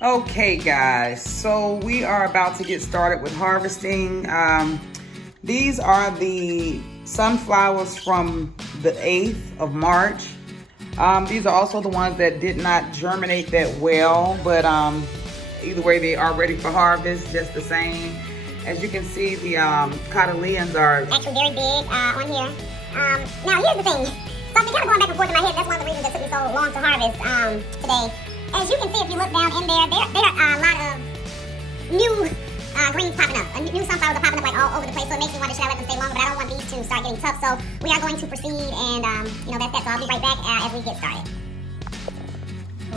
Okay, guys, so we are about to get started with harvesting. These are the sunflowers from the 8th of March. These are also the ones that did not germinate that well, but either way, they are ready for harvest just the same. As you can see, the cotyledons are actually very big on here. Now, here's the thing. So I've been kind of going back and forth in my head. That's one of the reasons it took me so long to harvest today. As you can see, if you look down in there are a lot of new greens popping up. New sunflowers are popping up like all over the place, so it makes me wonder, should I let them stay longer? But I don't want these to start getting tough, so we are going to proceed, and that's that. So I'll be right back as we get started.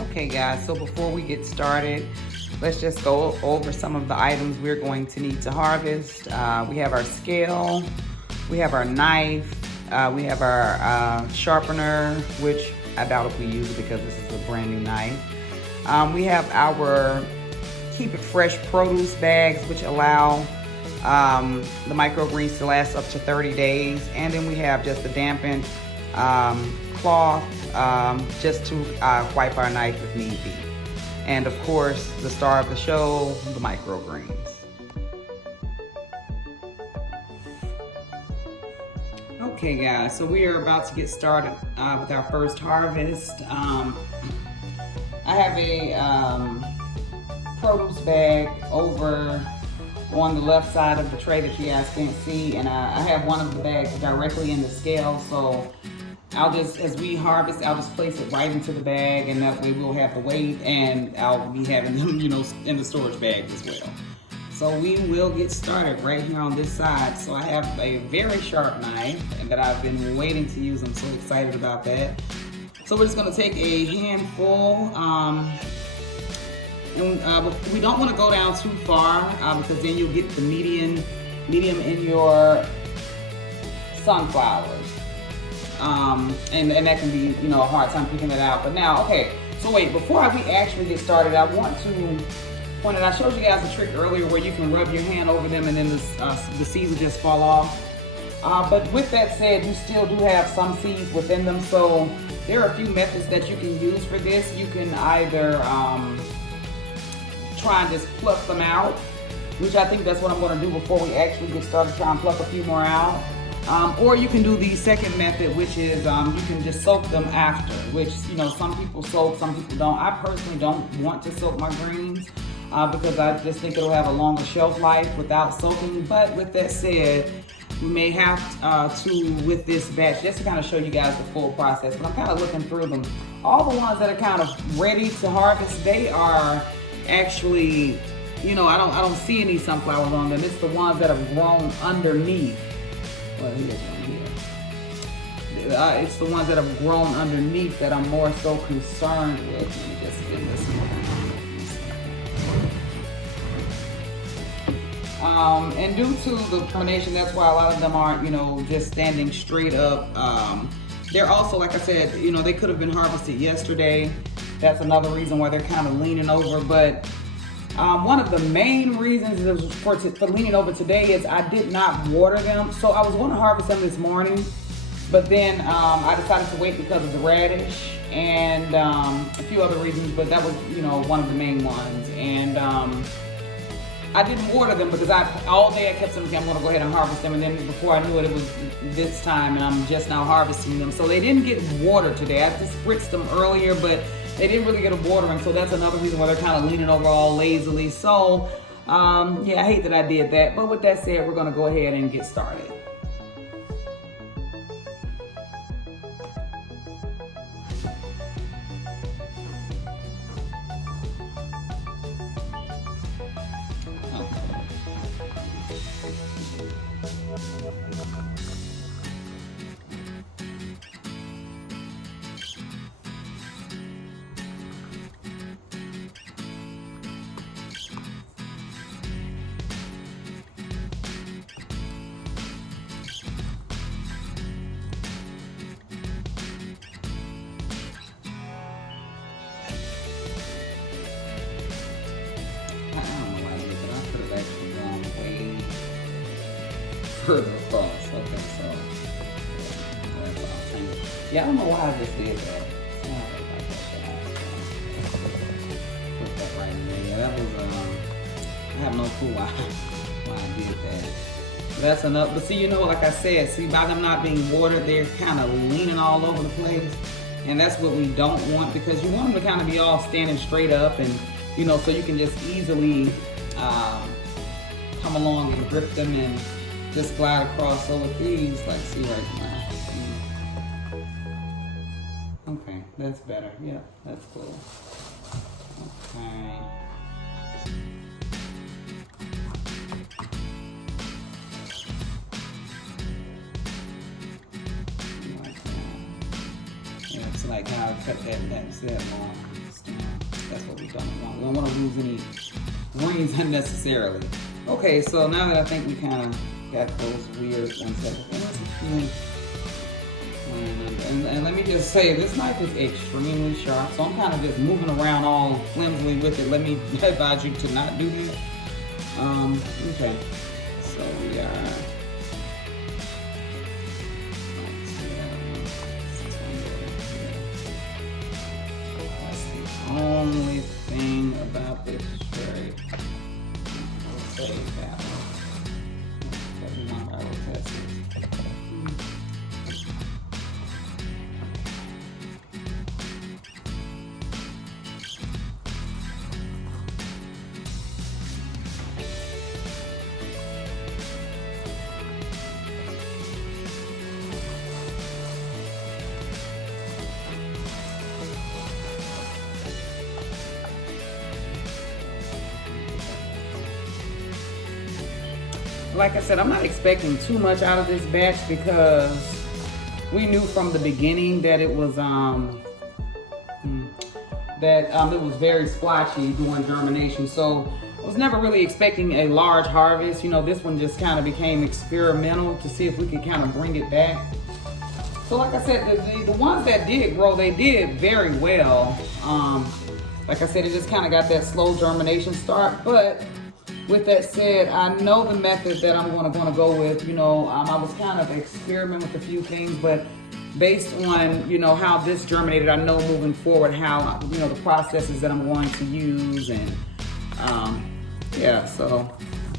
Okay, guys, so before we get started, let's just go over some of the items we're going to need to harvest. We have our scale, we have our knife, we have our sharpener, which I doubt if we use it because this is a brand new knife. We have our Keep It Fresh produce bags, which allow the microgreens to last up to 30 days. And then we have just a dampened cloth just to wipe our knife if need be. And of course, the star of the show, the microgreens. Okay, guys, so we are about to get started with our first harvest. I have a produce bag over on the left side of the tray that you guys can't see, and I have one of the bags directly in the scale, so I'll just, as we harvest, I'll just place it right into the bag, and that way we'll have the weight, and I'll be having them, in the storage bags as well. So we will get started right here on this side. So I have a very sharp knife that I've been waiting to use. I'm so excited about that. So we're just gonna take a handful, we don't want to go down too far because then you'll get the medium in your sunflowers, and that can be a hard time picking it out. But now, okay, so wait, before we actually get started, I want to point out, I showed you guys a trick earlier where you can rub your hand over them and then the seeds will just fall off. But with that said, you still do have some seeds within them, so there are a few methods that you can use for this. You can either try and just pluck them out, which I think that's what I'm going to do before we actually get started, try and pluck a few more out. Or you can do the second method, which is you can just soak them after, which, some people soak, some people don't. I personally don't want to soak my greens because I just think it'll have a longer shelf life without soaking. But with that said, we may have to with this batch, just to kind of show you guys the full process. But I'm kind of looking through them. All the ones that are kind of ready to harvest, they are actually, I don't see any sunflowers on them. It's the ones that have grown underneath. Well, here's one here. It's the ones that have grown underneath that I'm more so concerned with. Let me just get this one. And due to the termination, that's why a lot of them aren't, just standing straight up. They're also, like I said, they could have been harvested yesterday. That's another reason why they're kind of leaning over. But one of the main reasons for leaning over today is I did not water them. So I was going to harvest them this morning, but then I decided to wait because of the radish and a few other reasons, but that was, one of the main ones. And I didn't water them because all day I kept saying, I'm going to go ahead and harvest them. And then before I knew it, it was this time, and I'm just now harvesting them. So they didn't get watered today. I just spritzed them earlier, but they didn't really get a watering. So that's another reason why they're kind of leaning over all lazily. So, yeah, I hate that I did that. But with that said, we're going to go ahead and get started. Further across. Okay, so yeah, I don't know why I just did that. Put that right Yeah, that was, I have no clue why I did that. That's enough. But see, you know, like I said, see, by them not being watered, they're kind of leaning all over the place. And that's what we don't want, because you want them to kind of be all standing straight up, and, you know, so you can just easily come along and grip them and just glide across. So with these, like, see right now. Okay, that's better. Yeah, that's cool. Okay. It's like how I cut that zip on. That's what we don't want. We don't want to lose any greens unnecessarily. Okay, so now that I think we kind of got those weird ones, and let me just say, this knife is extremely sharp, so I'm kind of just moving around all flimsily with it. Let me advise you to not do that. Okay, so we are. Only thing about this cherry, we'll save that one. I will test it. Like I said, I'm not expecting too much out of this batch, because we knew from the beginning that it was it was very splotchy during germination. So I was never really expecting a large harvest. You know, this one just kind of became experimental to see if we could kind of bring it back. So like I said, the ones that did grow, they did very well. Like I said, it just kind of got that slow germination start. But with that said, I know the method that I'm going to go with. You know, I was kind of experimenting with a few things, but based on, you know, how this germinated, I know moving forward how, you know, the processes that I'm going to use. And yeah, so,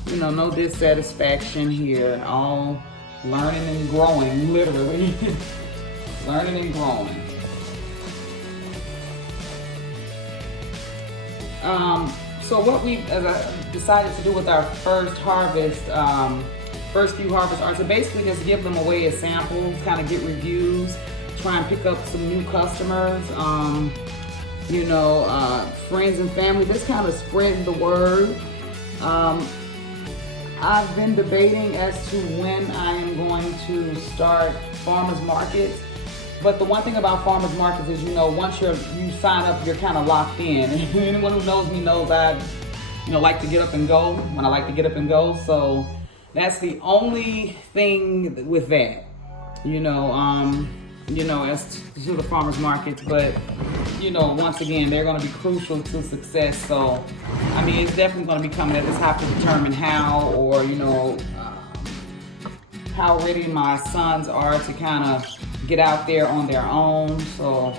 you know, no dissatisfaction here. All learning and growing, literally. Learning and growing. So what we decided to do with our first harvest, first few harvests are to basically just give them away as samples, kind of get reviews, try and pick up some new customers, you know, friends and family, just kind of spreading the word. I've been debating as to when I am going to start farmers markets. But the one thing about farmers markets is, you know, once you sign up, you're kind of locked in. And anyone who knows me knows I, you know, like to get up and go when I like to get up and go. So that's the only thing with that, you know, as to the farmers markets. But, you know, once again, they're going to be crucial to success. So, I mean, it's definitely going to be coming. I just have to determine how, or, you know, how ready my sons are to kind of get out there on their own. So,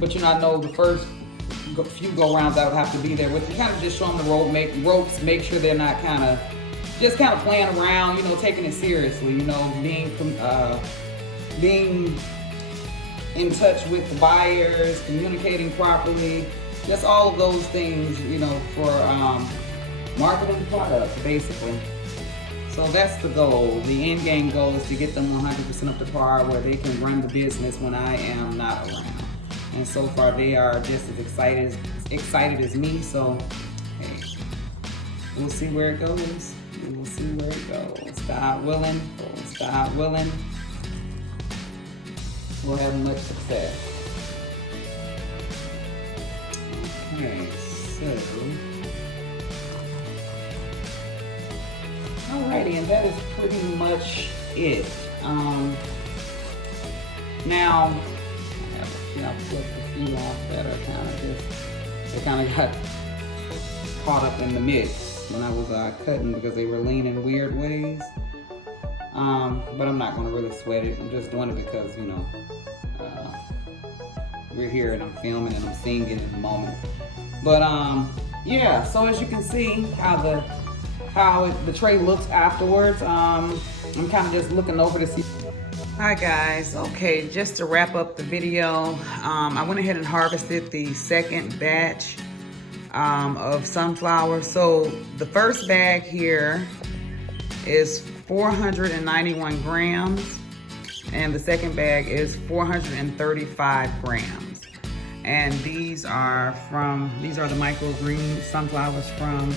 but you know, I know the first few go rounds I would have to be there with, kind of just show them the ropes, make sure they're not kind of playing around, you know, taking it seriously, you know, being in touch with the buyers, communicating properly, just all of those things, you know, for marketing the product, basically. So that's the goal. The end game goal is to get them 100% up to par where they can run the business when I am not around. And so far they are just as excited as me. So hey, we'll see where it goes. We'll see where it goes. God willing, we'll have much success. Okay, so. Alrighty, and that is pretty much it. Now, I've flipped a few off that are they kind of got caught up in the mix when I was cutting because they were leaning weird ways. But I'm not going to really sweat it. I'm just doing it because, you know, we're here and I'm filming and I'm seeing it in the moment. But yeah, so as you can see how the tray looks afterwards, I'm kind of just looking over to see. Hi guys, okay, just to wrap up the video, I went ahead and harvested the second batch of sunflower. So the first bag here is 491 grams and the second bag is 435 grams. And these are the microgreen sunflowers from,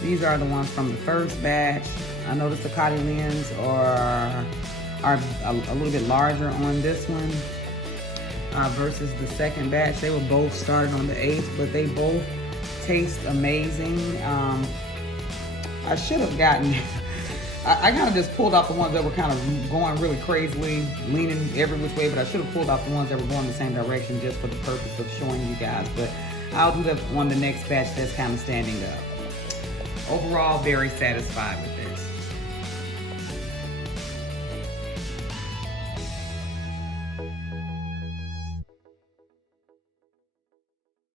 these are the ones from the first batch. I noticed the cotyledons are a little bit larger on this one versus the second batch. They were both started on the 8th, but they both taste amazing. I should have gotten, I kind of just pulled out the ones that were kind of going really crazily, leaning every which way, but I should have pulled out the ones that were going the same direction just for the purpose of showing you guys. But I'll do that on the next batch that's kind of standing up. Overall, very satisfied with it.